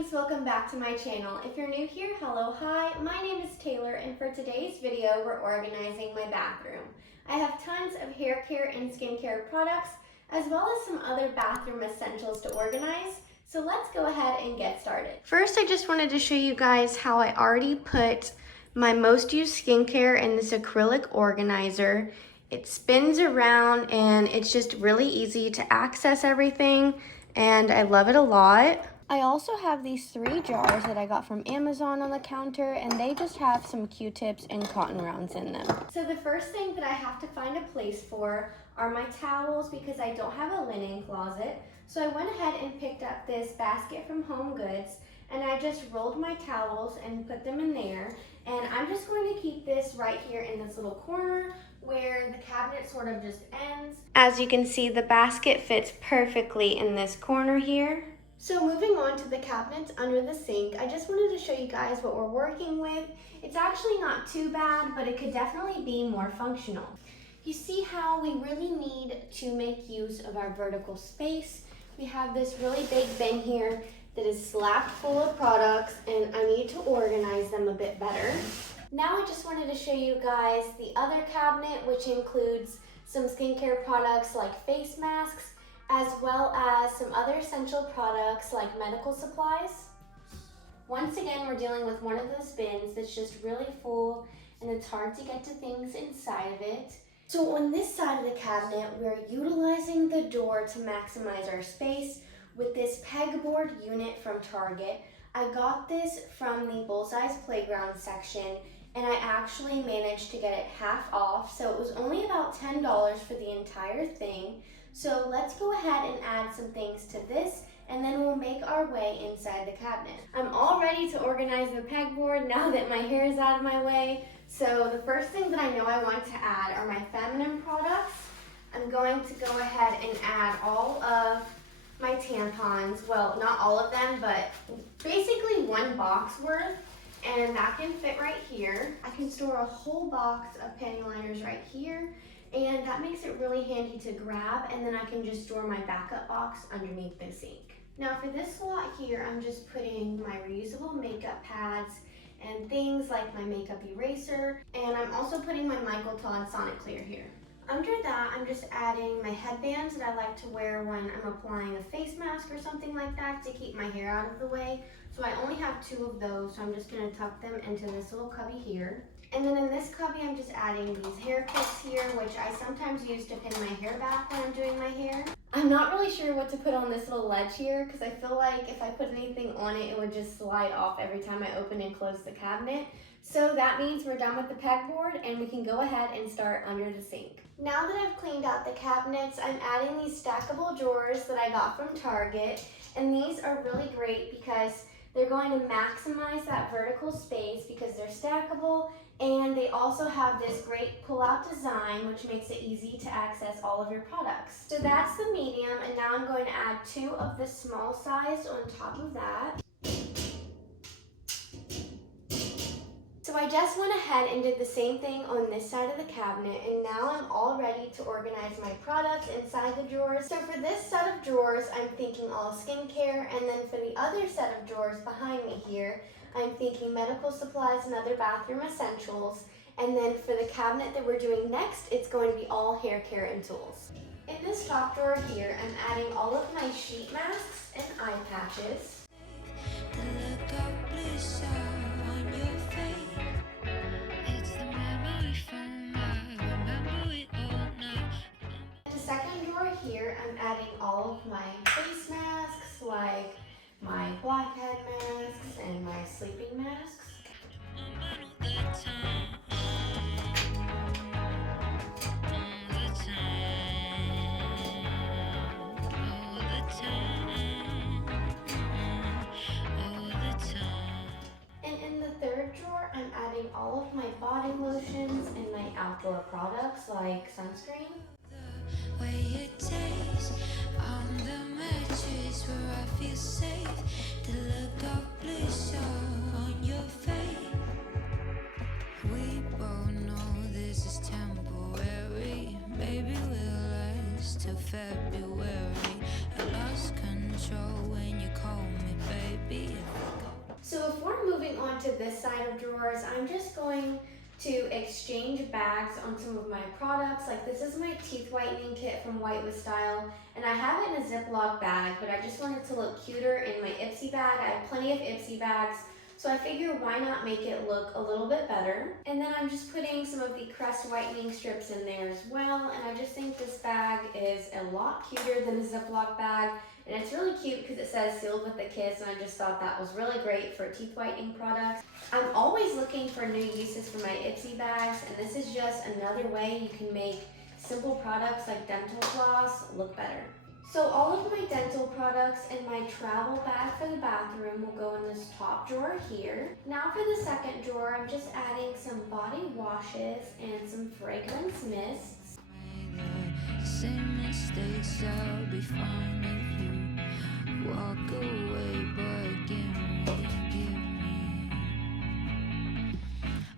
darlings, welcome back to my channel. If you're new here, hello, hi, my name is Taylor, and for today's video, we're organizing my bathroom. I have tons of hair care and skincare products, as well as some other bathroom essentials to organize, so let's go ahead and get started. First, I just wanted to show you guys how I already put my most used skincare in this acrylic organizer. It spins around and it's just really easy to access everything, and I love it a lot. I also have these 3 jars that I got from Amazon on the counter, and they just have some Q-tips and cotton rounds in them. So the first thing that I have to find a place for are my towels, because I don't have a linen closet. So I went ahead and picked up this basket from Home Goods, and I just rolled my towels and put them in there. And I'm just going to keep this right here in this little corner where the cabinet sort of just ends. As you can see, the basket fits perfectly in this corner here. So moving on to the cabinets under the sink, I just wanted to show you guys what we're working with. It's actually not too bad, but it could definitely be more functional. You see how we really need to make use of our vertical space. We have this really big bin here that is slapped full of products, and I need to organize them a bit better. Now I just wanted to show you guys the other cabinet, which includes some skincare products like face masks, as well as some other essential products like medical supplies. Once again, we're dealing with one of those bins that's just really full and it's hard to get to things inside of it. So on this side of the cabinet, we're utilizing the door to maximize our space with this pegboard unit from Target. I got this from the Bullseye's Playground section, and I actually managed to get it half off, so it was only about $10 for the entire thing. So let's go ahead and add some things to this, and then we'll make our way inside the cabinet. I'm all ready to organize the pegboard now that my hair is out of my way. So the first thing that I know I want to add are my feminine products. I'm going to go ahead and add all of my tampons. Well, not all of them, but basically 1 box worth. And that can fit right here. I can store a whole box of panty liners right here, and that makes it really handy to grab, and then I can just store my backup box underneath the sink. Now for this slot here, I'm just putting my reusable makeup pads and things like my makeup eraser, and I'm also putting my Michael Todd Sonic Clear here. Under that, I'm just adding my headbands that I like to wear when I'm applying a face mask or something like that to keep my hair out of the way. So I only have 2 of those, so I'm just gonna tuck them into this little cubby here. And then in this cubby, I'm just adding these hair clips here, which I sometimes use to pin my hair back when I'm doing my hair. I'm not really sure what to put on this little ledge here, because I feel like if I put anything on it, it would just slide off every time I open and close the cabinet. So that means we're done with the pegboard, and we can go ahead and start under the sink. Now that I've cleaned out the cabinets, I'm adding these stackable drawers that I got from Target, and these are really great because they're going to maximize that vertical space because they're stackable, and they also have this great pull-out design, which makes it easy to access all of your products. So that's the medium, and now I'm going to add 2 of the small size on top of that. So I just went ahead and did the same thing on this side of the cabinet, and now I'm all ready to organize my products inside the drawers. So for this set of drawers, I'm thinking all skincare, and then for the other set of drawers behind me here, I'm thinking medical supplies and other bathroom essentials. And then for the cabinet that we're doing next, it's going to be all hair care and tools. In this top drawer here, I'm adding all of my sheet masks and eye patches. Here, I'm adding all of my face masks, like my blackhead masks and my sleeping masks. And in the third drawer, I'm adding all of my body lotions and my outdoor products, like sunscreen. Way it tastes on the mattress where I feel safe. The look of bliss on your face. We both know this is temporary. Maybe we'll last till February. I lost control when you call me baby. to this side of drawers, I'm just going to exchange bags on some of my products. Like this is my teeth whitening kit from White with Style, and I have it in a Ziploc bag, but I just wanted to look cuter in my Ipsy bag. I have plenty of Ipsy bags, so I figure why not make it look a little bit better. And then I'm just putting some of the Crest whitening strips in there as well, and I just think this bag is a lot cuter than a Ziploc bag. And it's really cute because it says sealed with a kiss, and I just thought that was really great for teeth whitening products. I'm always looking for new uses for my Ipsy bags, and this is just another way you can make simple products like dental floss look better. So all of my dental products and my travel bag for the bathroom will go in this top drawer here. Now for the second drawer, I'm just adding some body washes and some fragrance mists. Same mistakes, I'll be fine if you walk away, but give me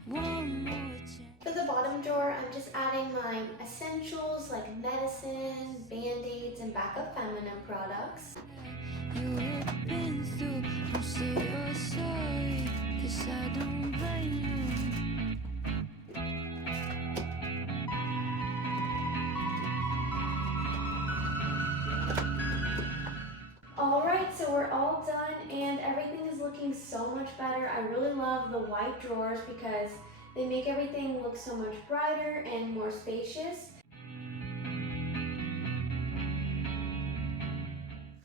one more chance. For the bottom drawer, I'm just adding my essentials like medicine, band-aids, and backup feminine products. You have been through, don't say you're sorry, 'cause I don't blame you. Alright, so we're all done and everything is looking so much better. I really love the white drawers because they make everything look so much brighter and more spacious.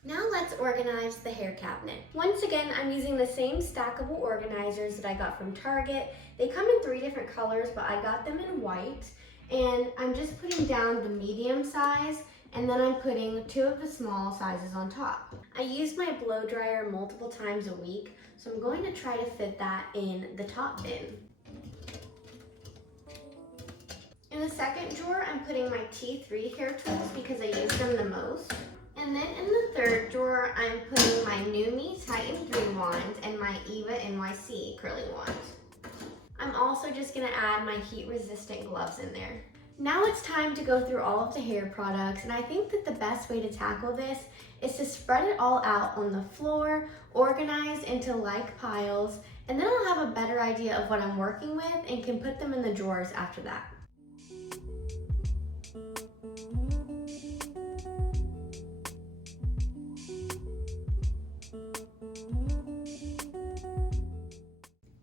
Now let's organize the hair cabinet. Once again, I'm using the same stackable organizers that I got from Target. They come in 3 different colors, but I got them in white. And I'm just putting down the medium size, and then I'm putting 2 of the small sizes on top. I use my blow dryer multiple times a week, so I'm going to try to fit that in the top bin. In the second drawer, I'm putting my T3 hair tools because I use them the most. And then in the third drawer, I'm putting my NuMe Titan 3 wand and my Eva NYC curling wand. I'm also just gonna add my heat-resistant gloves in there. Now it's time to go through all of the hair products, and I think that the best way to tackle this is to spread it all out on the floor, organized into like piles, and then I'll have a better idea of what I'm working with and can put them in the drawers after that.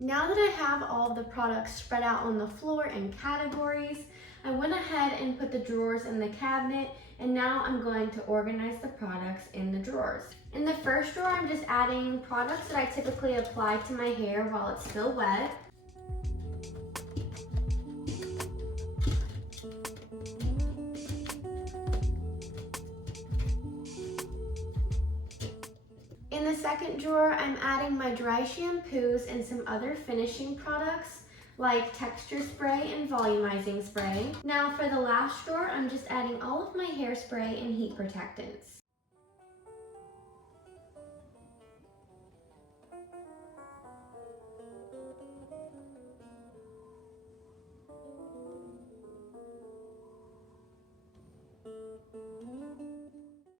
Now that I have all of the products spread out on the floor in categories, I went ahead and put the drawers in the cabinet, and now I'm going to organize the products in the drawers. In the first drawer, I'm just adding products that I typically apply to my hair while it's still wet. In the second drawer, I'm adding my dry shampoos and some other finishing products like texture spray and volumizing spray. Now for the last drawer, I'm just adding all of my hairspray and heat protectants.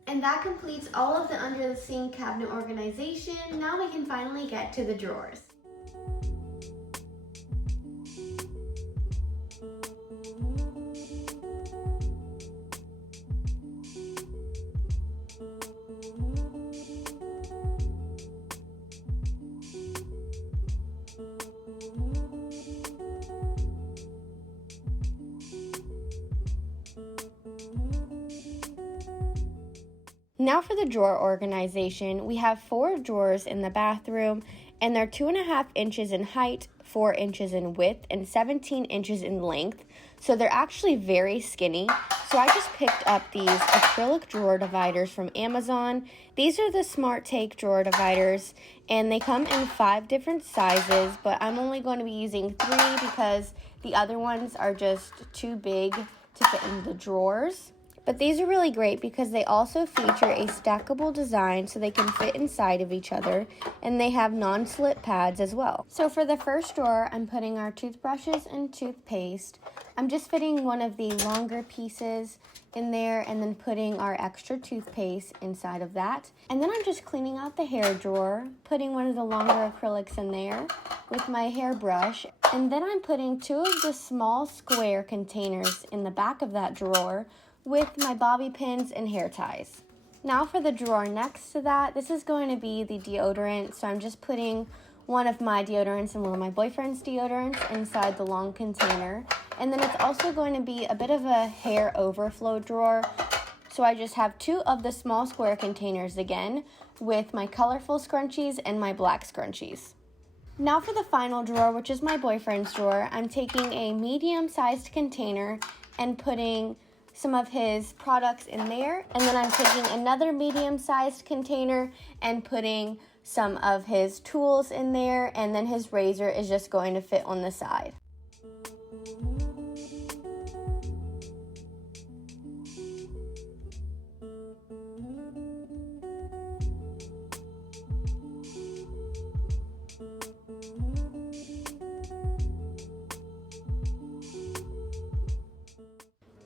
And that completes all of the under the sink cabinet organization. Now we can finally get to the drawers. Now for the drawer organization, we have 4 drawers in the bathroom, and they're 2.5 inches in height, 4 inches in width, and 17 inches in length. So they're actually very skinny. So I just picked up these acrylic drawer dividers from Amazon. These are the Smart Take drawer dividers, and they come in 5 different sizes, but I'm only going to be using 3 because the other ones are just too big to fit in the drawers. But these are really great because they also feature a stackable design so they can fit inside of each other, and they have non-slip pads as well. So for the first drawer, I'm putting our toothbrushes and toothpaste. I'm just fitting one of the longer pieces in there and then putting our extra toothpaste inside of that. And then I'm just cleaning out the hair drawer, putting one of the longer acrylics in there with my hairbrush. And then I'm putting 2 of the small square containers in the back of that drawer with my bobby pins and hair ties. Now for the drawer next to that, this is going to be the deodorant. So I'm just putting one of my deodorants and one of my boyfriend's deodorants inside the long container. And then it's also going to be a bit of a hair overflow drawer. So I just have 2 of the small square containers again with my colorful scrunchies and my black scrunchies. Now for the final drawer, which is my boyfriend's drawer, I'm taking a medium-sized container and putting some of his products in there, and then I'm taking another medium-sized container and putting some of his tools in there, and then his razor is just going to fit on the side.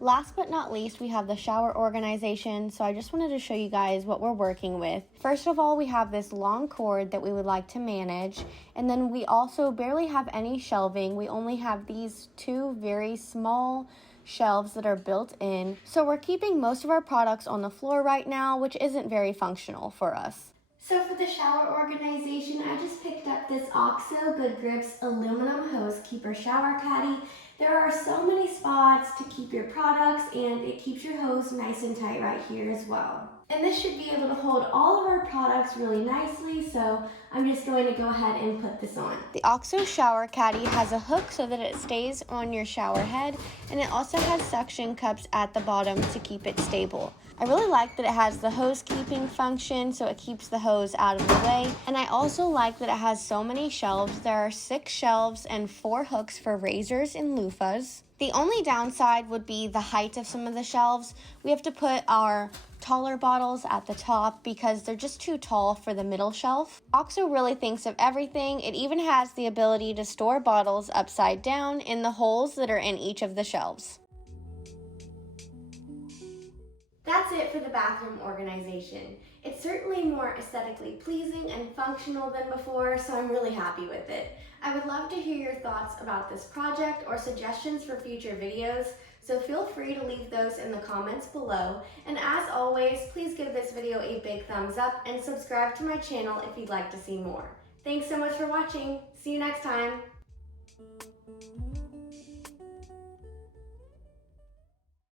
Last but not least, we have the shower organization, so I just wanted to show you guys what we're working with. First of all, we have this long cord that we would like to manage, and then we also barely have any shelving. We only have these 2 very small shelves that are built in, so we're keeping most of our products on the floor right now, which isn't very functional for us. So for the shower organization, I just picked up this OXO Good Grips aluminum hose keeper shower caddy. There are so many spots to keep your products, and it keeps your hose nice and tight right here as well. And this should be able to hold all of our products really nicely, so I'm just going to go ahead and put this on. The OXO shower caddy has a hook so that it stays on your shower head, and it also has suction cups at the bottom to keep it stable. I really like that it has the hose keeping function, so it keeps the hose out of the way. And I also like that it has so many shelves. There are 6 shelves and 4 hooks for razors and loofahs. The only downside would be the height of some of the shelves. We have to put our taller bottles at the top because they're just too tall for the middle shelf. OXO really thinks of everything. It even has the ability to store bottles upside down in the holes that are in each of the shelves. That's it for the bathroom organization. It's certainly more aesthetically pleasing and functional than before, so I'm really happy with it. I would love to hear your thoughts about this project or suggestions for future videos, so feel free to leave those in the comments below. And as always, please give this video a big thumbs up and subscribe to my channel if you'd like to see more. Thanks so much for watching. See you next time.